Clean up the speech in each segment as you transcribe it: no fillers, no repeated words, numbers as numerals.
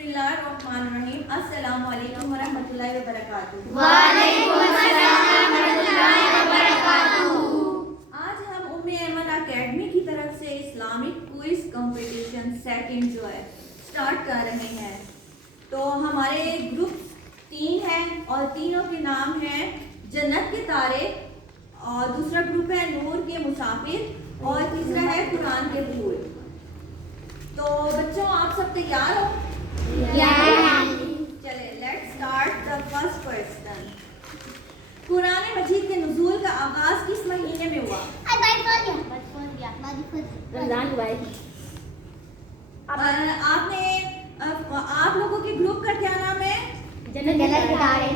बिस्मिल्लाहिर्रहमानिर्रहीम। अस्सलामु अलैकुम वरहमतुल्लाहि वबरकातुहू। वालेकुम अस्सलाम वरहमतुल्लाहि वबरकातुहू। आज हम उम्मे ऐमन एकेडमी की तरफ से इस्लामिक क्विज कंपटीशन सेकंड जो है स्टार्ट कर रहे हैं। तो हमारे ग्रुप 3 हैं और तीनों के नाम हैं जन्नत के तारे, और दूसरा ग्रुप है नूर के मुसाफिर और तीसरा है कुरान के फूल। तो बच्चों, आप सब तैयार हो? चले, let's start the first question. Quran Majeed के नुज़ूल का आगाज किस महीने में हुआ? रमजान भाई। आप लोगों के ग्रुप का क्या नाम है? जन्नत के तारे।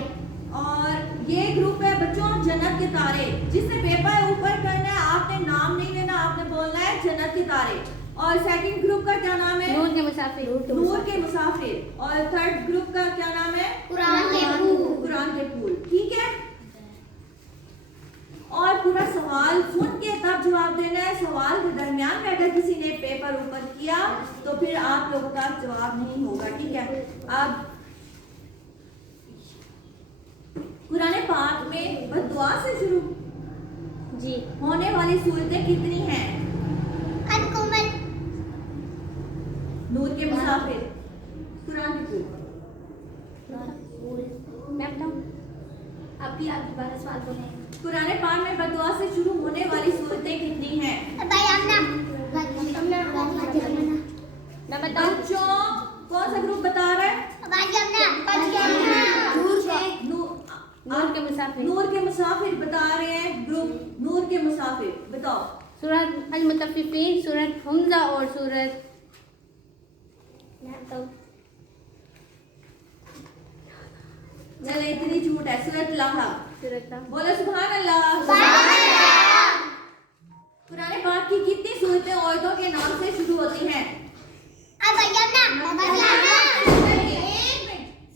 और ये ग्रुप है बच्चों जन्नत के तारे। जिसने पेपर ऊपर करना है आपने नाम नहीं लेना, आपने बोलना है जन्नत के तारे। और सेकंड ग्रुप का क्या नाम है? नूर के मुसाफिर। नूर के मुसाफिर। और थर्ड ग्रुप का क्या नाम है? कुरान के फूल। कुरान के फूल। ठीक है, और पूरा सवाल सुन के तब जवाब देना है। सवाल के दरमियान में अगर किसी ने पेपर ऊपर किया तो फिर आप लोगों का जवाब नहीं होगा। ठीक है, अब कुरान पाक में बद्दुआ से शुरू जी होने वाली सूरतें कितनी हैं? नूर के मुसाफिर, कुरान के फूल। मैं बताऊं? आपकी 12 सवाल बोले। कुरान पाक में बद्दुआ से शुरू होने वाली सूरतें कितनी हैं? मैं बताऊं? बच्चों, कौन सा ग्रुप बता रहा है? नूर के मुसाफिर। नूर के मुसाफिर बता रहे हैं ग्रुप नूर के मुसाफिर। बताओ। सूरत अल-मुतफ्फिफीन, सूरत हमजा और सूरत चले, इतनी झूठ है। सूरत लाहा। सूरत बोलो सुभान अल्लाह। कुरान पाक की कितनी सूरतें औरतों के नाम से शुरू होती हैं?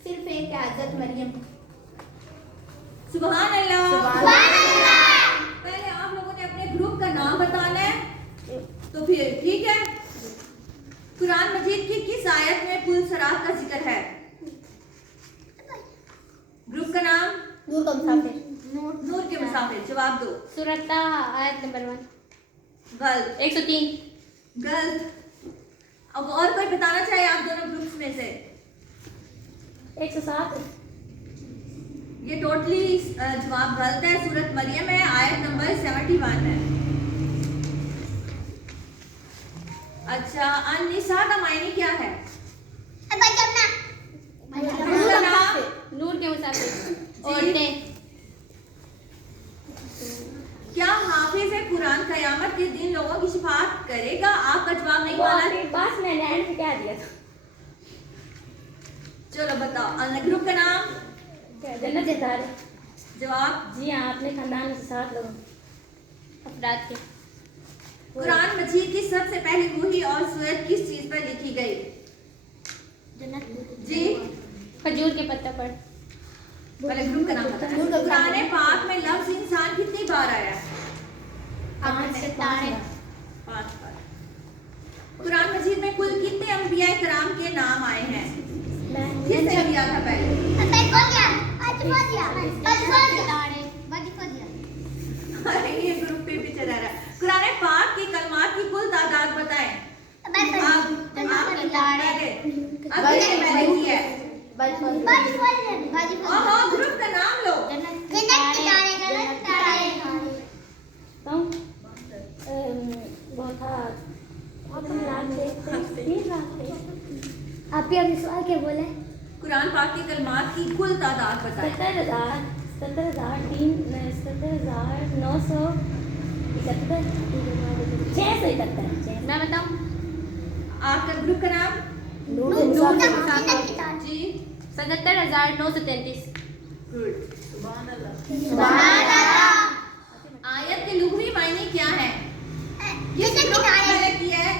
सिर्फ एक हज़रत मरियम। सुभान अल्लाह। पहले आप लोगों ने अपने ग्रुप का नाम बताना है, तो फिर ठीक है। कुरान मजीद की किस आयत में पुल सरात का जिक्र है? ग्रुप का नाम? नूर का मुसाफिर। नूर के मुसाफिर। जवाब दो। सूरत ताहा आयत नंबर 1। गलत। 103। गलत। अब और कोई बताना चाहे आप दोनों ग्रुप्स में से? 107। ये टोटली जवाब गलत है। सूरत मरियम है, आयत नंबर 71 है। अच्छा, अन-निसा का मायने क्या है? नूर के मुसाफिर। औरतें। क्या हाफिज कुरान कयामत के दिन लोगों की शिफाअत करेगा? आपका जवाब नहीं माना। बस मैंने एंड पे क्या दिया था? चलो बताओ। ग्रुप का नाम? जन्नत के तारे। जवाब? जी हाँ, अपने खानदान के साथ लोग अफराद के। कुरान मजीद की सबसे पहली वही और सूरत किस चीज पर लिखी गई? जी, खजूर के पत्ता पर। पहले ग्रुप का नाम बताना। कुरान पाक में लफ्ज इंसान कितनी बार आया है? 5 बार। कुरान मजीद में कुल कितने अंबिया कराम के नाम आए हैं? किसने दिया था पहले? अरे ये ग्रुप पे भी चला रहा है। कुरान पाक की कलमात की कुल तादाद बताएं। मैंने की है। ग्रुप का नाम लो। आप ही अपने सवाल क्या बोले? कुरान पाक की कलमात की कुल तादाद बताएं। 671। मैं बताऊं? आपका ग्रुप का नाम? जी, 77,933। गुड। आयत के लुग़वी मायने क्या है? किस ग्रुप ने किया है?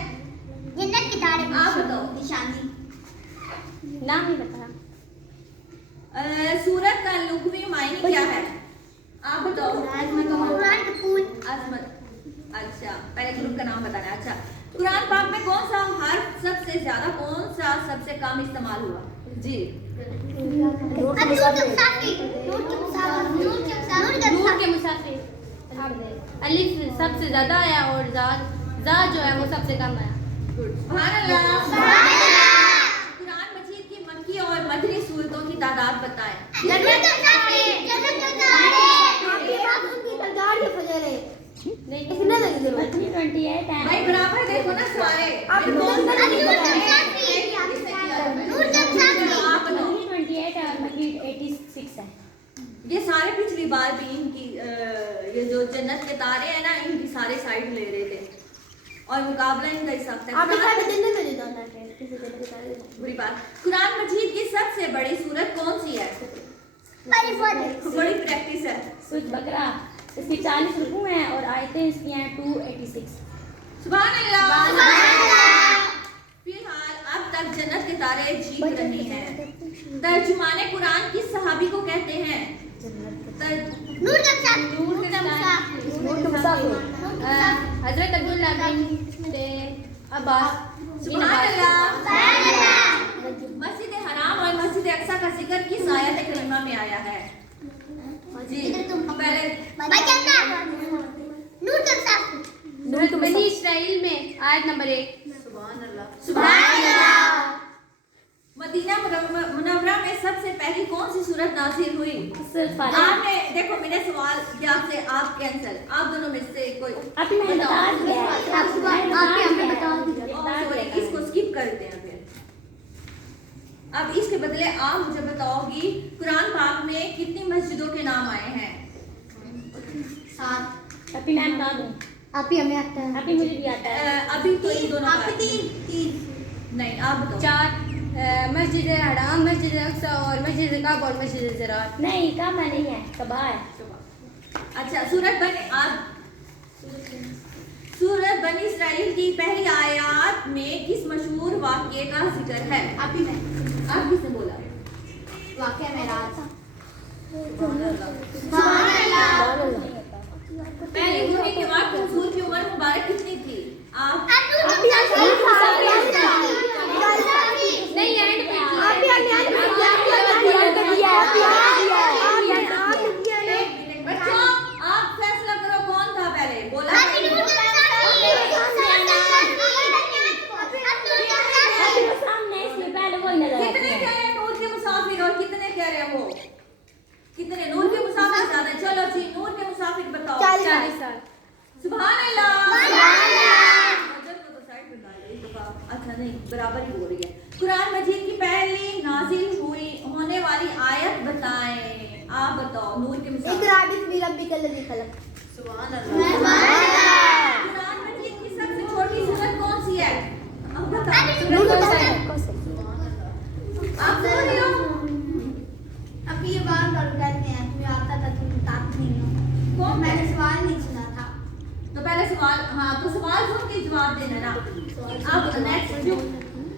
आप बताओ। नाम नहीं बता। सूरत का लुग़वी मायने क्या है? आप बताओ। अजमत। अच्छा, पहले ग्रुप का नाम बताना है। अच्छा, कुरान पाक में कौन सा हर्फ सबसे ज्यादा, कौन सा सबसे कम इस्तेमाल हुआ? जी, नूर के मुसाफिर अलिफ सबसे ज्यादा आया और जा जो है वो सबसे कम आया। सुभान अल्लाह। कुरान मजीद की मक्की और मदनी सूरतों की तादाद बताएं। भाई बराबर देखो ना सारे। आप बताओ। ये सारे पिछली बार भी इनकी ये जो जन्नत के तारे हैं ना, इनकी सारे साइड ले रहे थे और मुकाबला इनका ही सकता है। बुरी बात। कुरान मजीद की सबसे बड़ी सूरत कौन सी है? बड़ी प्रैक्टिस है। सूरत बकरा, इसकी 40 रुकू हैं और आयतें इसकी हैं 286। सुभान अल्लाह। फिलहाल अब तक जन्नत के तारे जीत रहे हैं। तर्जुमाने कुरान किस सहाबी को कहते हैं? हजरत अब्दुल्ला बिन अब्बास। सुभान अल्लाह। मस्जिद हराम और मस्जिद अक्सा का जिक्र किस आयत करीमा में आया है? जी, पहले बनी इस्राइल में आयत नंबर 1। सुभान अल्लाह। सुभान अल्लाह। मदीना मुनव्वरा में सबसे पहली कौन सी सूरत नाज़िल हुई? आपने देखो मेरे सवाल जवाब से आप कैंसिल, आप दोनों में से कोई इसको स्किप करते हैं। फिर अब इसके बदले आप मुझे बताओगी कुरान पाक में कितनी मस्जिदों के नाम आए हैं? 7। अभी मैं बता दूं, हमें आता है। अभी मुझे भी आता है। अभी तो इन दोनों का 3 नहीं, आप बताओ। 4 मस्जिद हराम, मस्जिद अक्सा और मस्जिद काबा और मस्जिद ज़रात। नहीं, काबा नहीं है, कबा है। अच्छा, सूरत बनी इस्राइल की पहली आयत में किस मशहूर वाक़ये का जिक्र है? आप किसने बोला? वाक़या मेराज। पहले होने के बाद हुजूर की उम्र मुबारक कितनी थी? आप नहीं एंड पे बच्चों, आप फैसला करो कौन था पहले बोला? सामने इसमें पहले वही नजर आती कितने है। कह रहे हैं नूर के मुसाफिर और कितने कह रहे हैं वो? कितने नूर के मुसाफिर ज्यादा? चलो जी, नूर के मुसाफिर बताओ। 40 साल। सुभान अल्लाह। अजर को तो साइड में डाल दे, तो अच्छा नहीं, बराबर ही हो रही है। कुरान मजीद की पहली नाजिल हुई होने वाली आयत बताएं। आप बताओ नूर के मुसाफिर। सुभान अल्लाह। कुरान मजीद की सबसे छोटी सूरत कौन सी है? आप बताओ। आप बोल रहे हो? अभी ये बार बार कहते हैं तुम्हें आता था, तुम ताकत नहीं हो। कौन? मैंने सवाल नहीं सुना था। तो पहले सवाल, हाँ तो सवाल सुन के जवाब देना ना। आप नेक्स्ट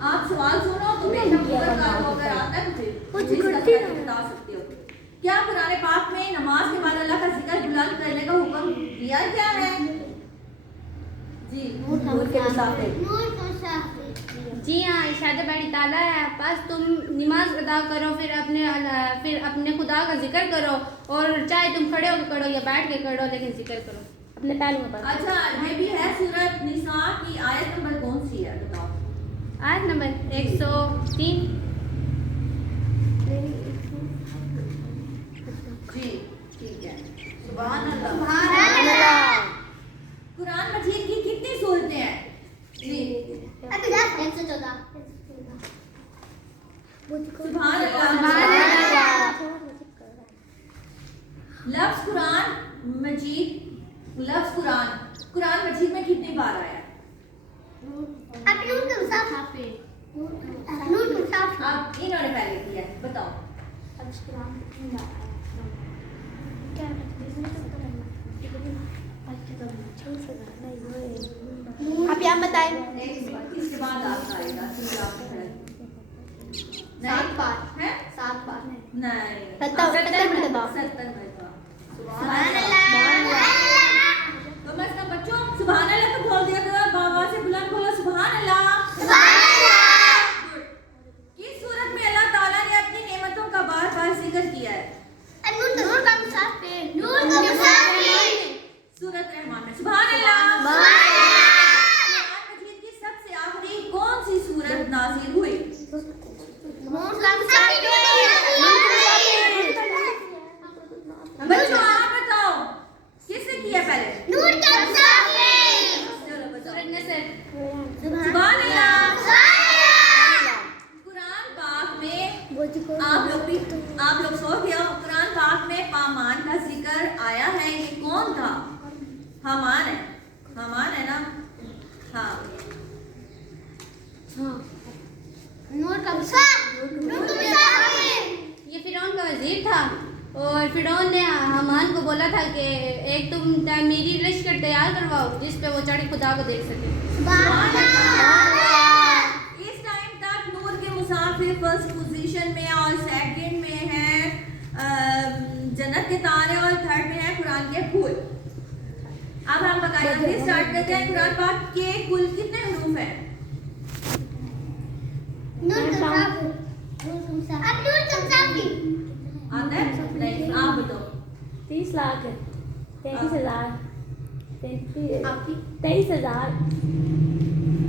आप सवाल सुनो तो बेशक अगर आता है तो फिर बता सकते हो। क्या कुरान पाक में नमाज के बाद अल्लाह का जिक्र बुलंद करने का हुक्म दिया क्या है? जी, नूर के मुसाफिर। जी हाँ, इरशाद बारी ताला है, बस तुम नमाज अदा करो, फिर अपने खुदा का जिक्र करो, और चाहे तुम खड़े होकर करो या बैठ के करो, लेकिन जिक्र करो अपने पहलुओं पर। अच्छा, ये भी है सूरत निसा की आयत नंबर कौन सी है बताओ? आयत नंबर 103। जी ठीक है। सुभान अल्लाह। कुरान मजीद की कितनी सूरतें हैं? जी सुभान अल्लाह। लफ्ज कुरान मजीद कुरान मजीद में कितनी बार आया है? अब इन्होंने पहले किया है, बताओ। आप यहाँ बताएं। इसके बाद आपका आएगा 7 बार है? 7 बार नहीं, 70 मरतबा। 70 मरतबा। सुभान अल्लाह। तो बस बच्चों सुभान अल्लाह तो बोल दिया करो, बाबा से बुलंद बोलो आप लोग सो गए हो। कुरान पाक में पामान का जिक्र आया है, ये कौन था? हामान है, हामान है ना? हाँ, ये फिरौन का वजीर था और फिरौन ने हामान को बोला था कि एक तुम मेरी लश्कर तैयार करवाओ जिस पे वो चढ़े खुदा को देख सके। इस टाइम तक नूर के मुसाफिर फर्स्ट पोजीशन में और सेकंड में है जन्नत के तारे और थर्ड में है कुरान के फूल। अब हम बाकायदा स्टार्ट करते हैं। कुरान पाक के कुल कितने हरूफ हैं? आता है? नहीं, आप बताओ। 30 लाख 33,000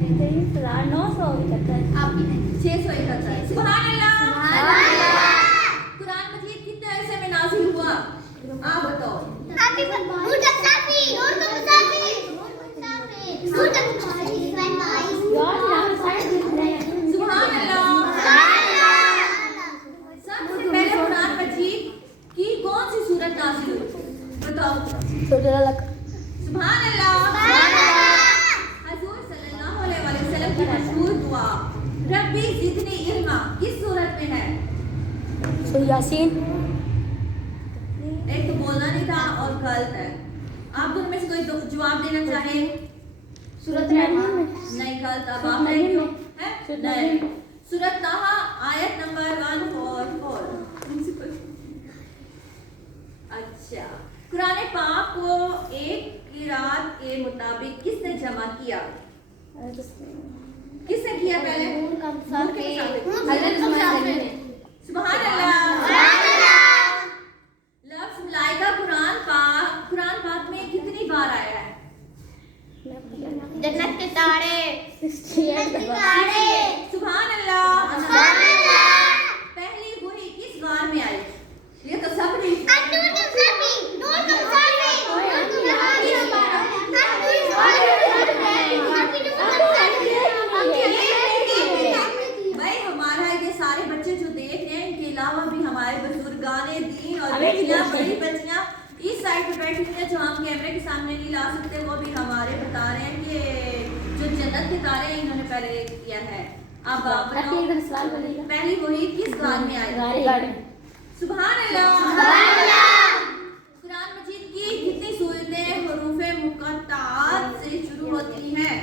23,971 671। सुभान अल्लाह। कुरान मजीद कितने अरसे में नाज़िल हुआ? आप बताओ। सुभान अल्लाह। सबसे पहले कुरान मजीद की कौन सी सूरत नाज़िल हुई? बताओ। सुभान अल्लाह। हजूर सल्लल्लाहु अलैहि वसल्लम की मशहूर दुआ रब्बी ज़िदनी इल्मा किस सूरत में है? यासीन। एक तो बोलना नहीं था और गलत है। आप दोनों में से कोई जवाब देना चाहे? सूरत रहमान नहीं, गलत। अब आप नहीं हो है? नहीं। सूरत ताहा आयत नंबर 144। अच्छा, कुरान पाक को एक किरात के मुताबिक किसने जमा किया? किसने किया पहले? सुभान अल्लाह। लफ्ज़ मलाइका कुरान पाक में कितनी बार आया है? जन्नत के तारे। 68 सुभान अल्लाह। पहली वही किस गार में आई? ये तो सब नहीं। भाई हमारा ये सारे बच्चे जो देख रहे हैं, इनके अलावा भी हमारे बुजुर्गाने दीन और बच्चियां, बड़ी बच्चियां इस साइड पे बैठी हुई हैं जो हम कैमरे के सामने नहीं ला सकते, वो भी हमारे बता रहे हैं कि जो जन्नत के तारे हैं इन्होंने पहले किया है। अब आप बताओ पहली वही किस गार में आई? सुभान अल्लाह। कुरान मजीद की कितनी सूरतें हुरूफ़े मुक़त्तआत से शुरू होती हैं?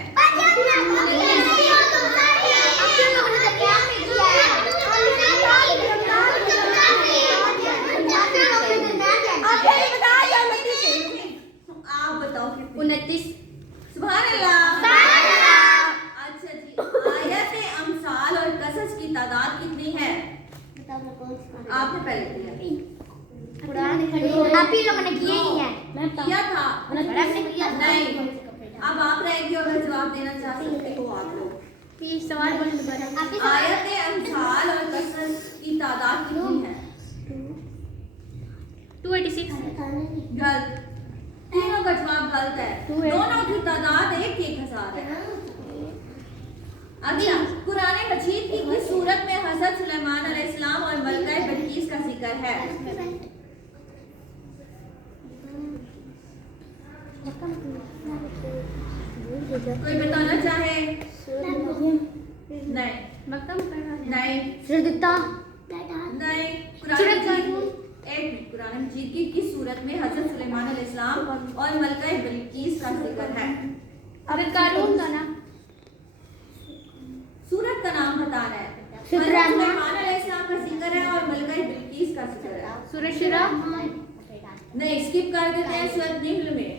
आप बताओ कितनी? 29। सुभान अल्लाह। अच्छा जी, आयत अमसाल और कसस की तादाद कितनी है? आपने पहले किया। आप ही लोगों ने किए ही है। किया था? नहीं। अब आप रहेंगे और अगर जवाब देना चाह सकते हो आप लोग। सवाल बोलो दोबारा। आयत अमसाल और कसस की तादाद कितनी है? 286। गलत। तीनों का जवाब गलत है। दोनों की तादाद 1,000 है। अच्छा, कुरान मजीद की किस सूरत में हज़रत सुलेमान अलैहिस्सलाम और मलका बिल्कीस का जिक्र है? कोई बताना चाहे? नहीं, नहीं, नहीं। कुरान मजीद की किस सूरत में हज़रत सुलेमान अलैहिस्सलाम और मलका बिल्कीस का जिक्र है? अगर कारून का नाम सूरत का नाम बताना है। हज़रत सुलेमान अलैहिस्सलाम का जिक्र है और मलका बिल्कीस का जिक्र है। सूरह शुरा। नहीं, स्किप कर देते हैं। सूरत निम्ल में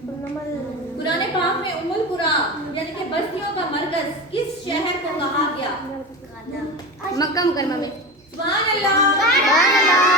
कुरान पाक में उम्मुल कुरा यानी कि बस्तियों का मरकज किस शहर को कहा गया? मक्का मुकरमा में।